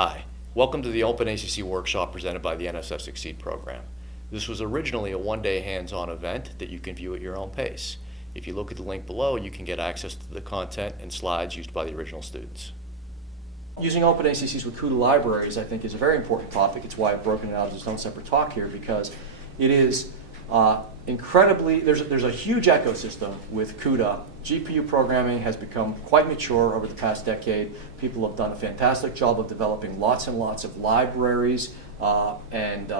Hi, welcome to the OpenACC workshop presented by the NSF Succeed program. This was originally a one-day hands-on event that you can view at your own pace. If you look at the link below, you can get access to the content and slides used by the original students. Using OpenACCs with CUDA libraries, I think, is a very important topic. It's why I've broken it out as its own separate talk here, because it is incredibly, there's a huge ecosystem with CUDA. GPU programming has become quite mature over the past decade. People have done a fantastic job of developing lots and lots of libraries and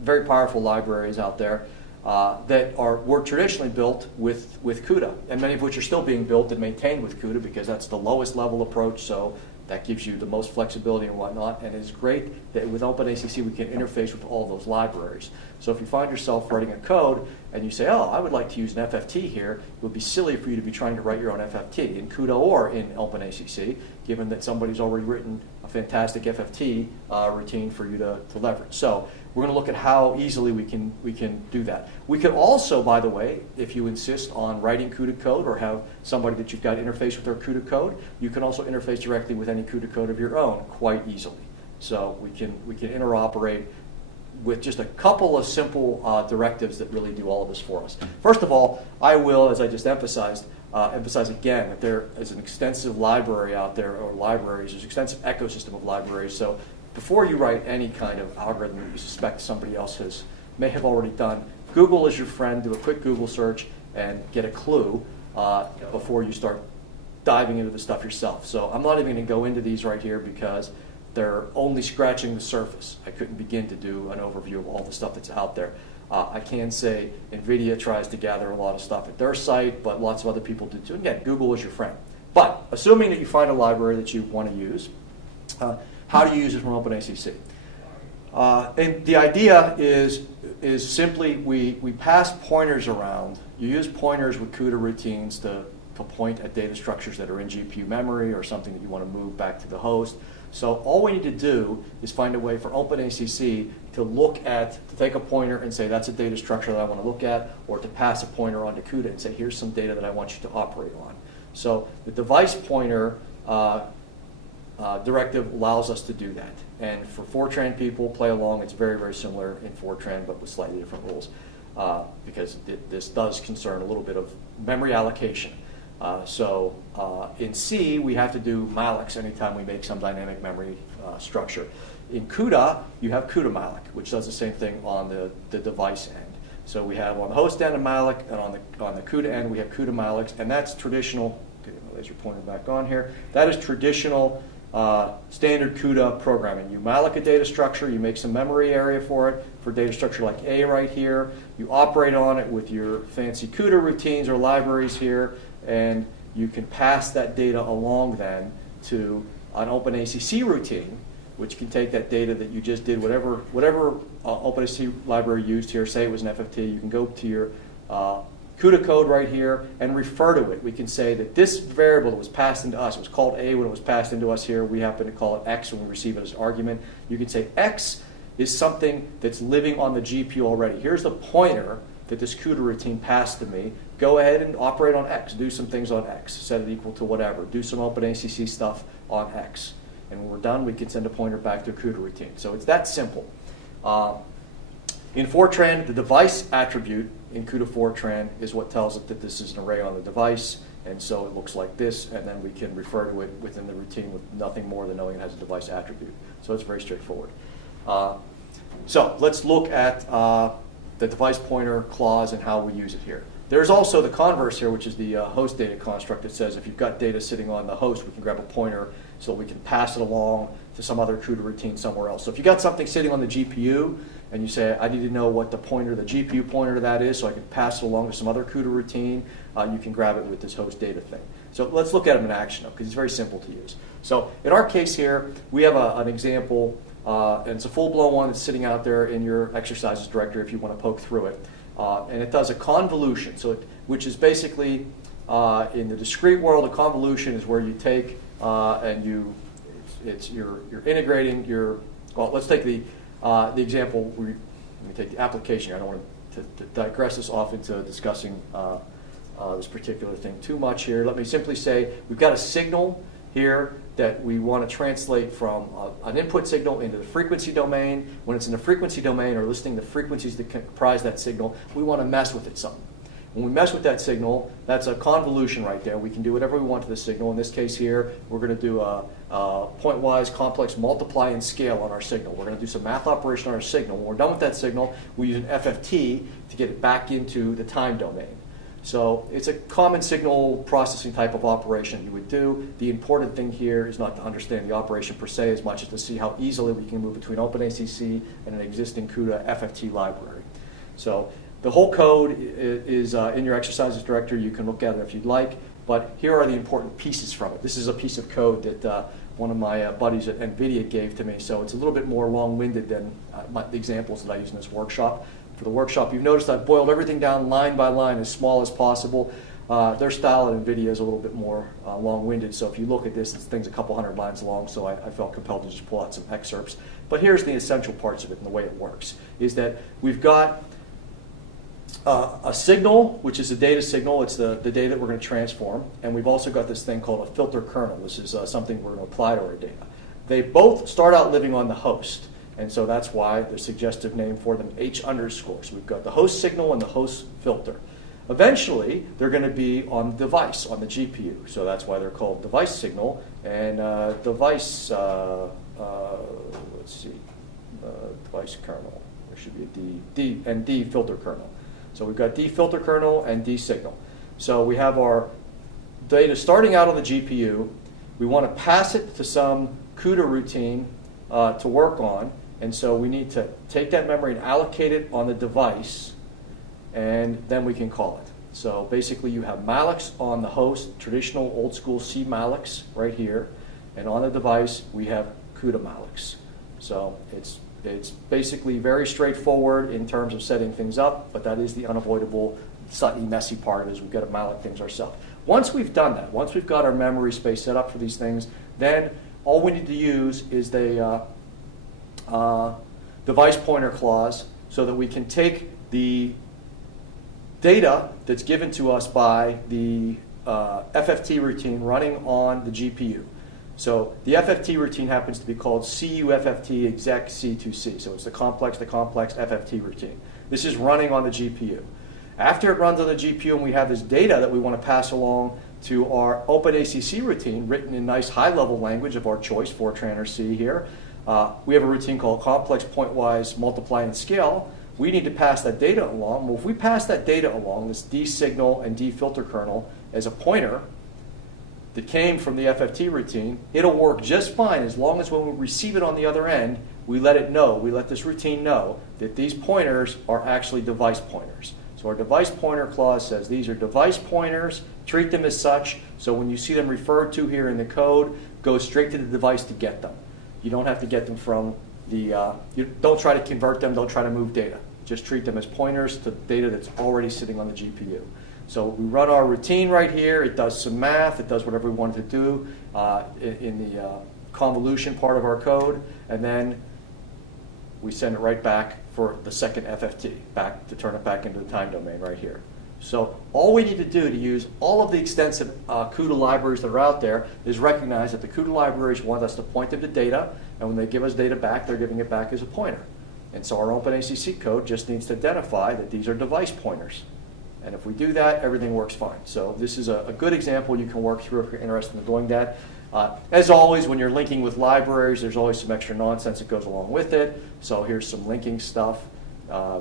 very powerful libraries out there that were traditionally built with CUDA, and many of which are still being built and maintained with CUDA because that's the lowest level approach, so that gives you the most flexibility and whatnot, and it's great that with OpenACC we can interface with all those libraries. So if you find yourself writing a code and you say, oh, I would like to use an FFT here, it would be silly for you to be trying to write your own FFT in CUDA or in OpenACC, given that somebody's already written a fantastic FFT routine for you to leverage. So we're going to look at how easily we can do that. We could also, by the way, if you insist on writing CUDA code or have somebody that you've got to interface with their CUDA code, you can also interface directly with any CUDA code of your own quite easily. So we can interoperate with just a couple of simple directives that really do all of this for us. First of all, I will, as I just emphasize again that there is an extensive library out there, or libraries, there's an extensive ecosystem of libraries. So before you write any kind of algorithm that you suspect somebody else may have already done, Google is your friend. Do a quick Google search and get a clue before you start diving into the stuff yourself. So I'm not even going to go into these right here because they're only scratching the surface. I couldn't begin to do an overview of all the stuff that's out there. I can say NVIDIA tries to gather a lot of stuff at their site, but lots of other people do too. Again, Google is your friend. But assuming that you find a library that you want to use, how do you use it from OpenACC? And the idea is simply we pass pointers around. You use pointers with CUDA routines to point at data structures that are in GPU memory or something that you want to move back to the host. So all we need to do is find a way for OpenACC to take a pointer and say that's a data structure that I want to look at, or to pass a pointer onto CUDA and say here's some data that I want you to operate on. So the device pointer directive allows us to do that. And for Fortran people, play along. It's very, very similar in Fortran, but with slightly different rules, because this does concern a little bit of memory allocation. So in C, we have to do mallocs anytime we make some dynamic memory structure. In CUDA, you have CUDA malloc, which does the same thing on the device end. So we have on the host end a malloc, and on the CUDA end we have CUDA mallocs, and that's traditional. Okay, laser pointer back on here. That is traditional standard CUDA programming. You malloc a data structure, you make some memory area for it, for data structure like A right here. You operate on it with your fancy CUDA routines or libraries here, and you can pass that data along then to an OpenACC routine, which can take that data that you just did, whatever OpenACC library used here, say it was an FFT, you can go to your CUDA code right here and refer to it. We can say that this variable that was passed into us, it was called A when it was passed into us here, we happen to call it X when we receive it as argument. You can say X is something that's living on the GPU already. Here's the pointer that this CUDA routine passed to me. Go ahead and operate on X. Do some things on X. Set it equal to whatever. Do some OpenACC stuff on X. And when we're done, we can send a pointer back to a CUDA routine. So it's that simple. In Fortran, the device attribute in CUDA Fortran is what tells it that this is an array on the device, and so it looks like this, and then we can refer to it within the routine with nothing more than knowing it has a device attribute. So it's very straightforward. So let's look at the device pointer clause and how we use it here. There's also the converse here, which is the host data construct that says if you've got data sitting on the host, we can grab a pointer so we can pass it along to some other CUDA routine somewhere else. So if you got something sitting on the GPU and you say, I need to know what the GPU pointer to that is so I can pass it along to some other CUDA routine, you can grab it with this host data thing. So let's look at them in action though, because it's very simple to use. So in our case here, we have an example, and it's a full-blown one that's sitting out there in your exercises directory if you want to poke through it. And it does a convolution, which is basically, in the discrete world, a convolution is where you take and you're integrating well, let's take the example, let me take the application here. I don't want to digress this off into discussing this particular thing too much here. Let me simply say we've got a signal here that we want to translate from an input signal into the frequency domain. When it's in the frequency domain or listing the frequencies that comprise that signal, we want to mess with it some. When we mess with that signal, that's a convolution right there. We can do whatever we want to the signal. In this case here, we're going to do a pointwise complex multiply and scale on our signal. We're going to do some math operation on our signal. When we're done with that signal, we use an FFT to get it back into the time domain. So it's a common signal processing type of operation you would do. The important thing here is not to understand the operation per se as much as to see how easily we can move between OpenACC and an existing CUDA FFT library. So the whole code is in your exercises directory. You can look at it if you'd like, but here are the important pieces from it. This is a piece of code that one of my buddies at NVIDIA gave to me, so it's a little bit more long-winded than the examples that I use in this workshop. For the workshop, you've noticed I've boiled everything down line by line as small as possible. Their style at NVIDIA is a little bit more long-winded, so if you look at this, this thing's a couple hundred lines long, so I felt compelled to just pull out some excerpts. But here's the essential parts of it and the way it works, is that we've got a signal, which is a data signal. It's the data that we're going to transform, and we've also got this thing called a filter kernel. This is something we're going to apply to our data. They both start out living on the host. And so that's why the suggestive name for them, H underscore. So we've got the host signal and the host filter. Eventually, they're going to be on the device, on the GPU. So that's why they're called device signal and device, let's see, device kernel. There should be a D filter kernel. So we've got D filter kernel and D signal. So we have our data starting out on the GPU. We want to pass it to some CUDA routine to work on. And so we need to take that memory and allocate it on the device, and then we can call it. So basically you have mallocs on the host, traditional old school C mallocs right here, and on the device we have CUDA mallocs. So it's basically very straightforward in terms of setting things up, but that is the unavoidable, slightly messy part, is we've got to malloc things ourselves. Once we've done that, once we've got our memory space set up for these things, then all we need to use is the device pointer clause so that we can take the data that's given to us by the FFT routine running on the GPU. So the FFT routine happens to be called CUFFT exec C2C. So it's the complex FFT routine. This is running on the GPU. After it runs on the GPU and we have this data that we want to pass along to our OpenACC routine, written in nice high-level language of our choice, Fortran or C here, we have a routine called complex pointwise multiply and scale. We need to pass that data along. Well, if we pass that data along, this D signal and D filter kernel, as a pointer that came from the FFT routine, it'll work just fine as long as when we receive it on the other end, we let it know, we let this routine know that these pointers are actually device pointers. So our device pointer clause says these are device pointers, treat them as such, so when you see them referred to here in the code, go straight to the device to get them. You don't have to get them from the, you don't try to convert them, don't try to move data. Just treat them as pointers to data that's already sitting on the GPU. So we run our routine right here, it does some math, it does whatever we want it to do in the convolution part of our code, and then we send it right back for the second FFT, back to turn it back into the time domain right here. So all we need to do to use all of the extensive CUDA libraries that are out there is recognize that the CUDA libraries want us to point them to data, and when they give us data back, they're giving it back as a pointer. And so our OpenACC code just needs to identify that these are device pointers. And if we do that, everything works fine. So this is a good example you can work through if you're interested in doing that. As always, when you're linking with libraries, there's always some extra nonsense that goes along with it. So here's some linking stuff.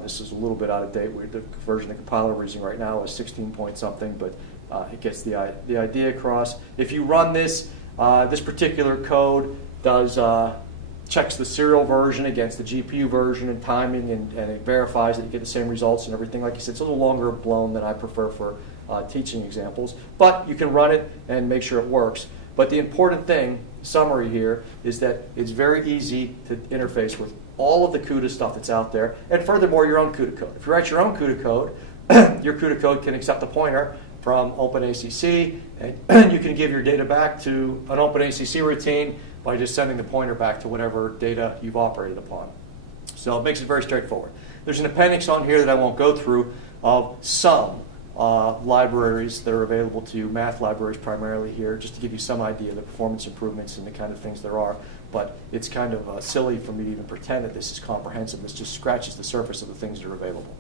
This is a little bit out of date. The version of the compiler we're using right now is 16 point something, but it gets the idea across. If you run this, this particular code does checks the serial version against the GPU version and timing, and it verifies that you get the same results and everything. Like you said, it's a little longer blown than I prefer for teaching examples, but you can run it and make sure it works. But the important thing, summary here, is that it's very easy to interface with all of the CUDA stuff that's out there, and furthermore, your own CUDA code. If you write your own CUDA code, your CUDA code can accept a pointer from OpenACC, and you can give your data back to an OpenACC routine by just sending the pointer back to whatever data you've operated upon. So it makes it very straightforward. There's an appendix on here that I won't go through of some libraries that are available to you, math libraries primarily here, just to give you some idea of the performance improvements and the kind of things there are. But it's kind of silly for me to even pretend that this is comprehensive. This just scratches the surface of the things that are available.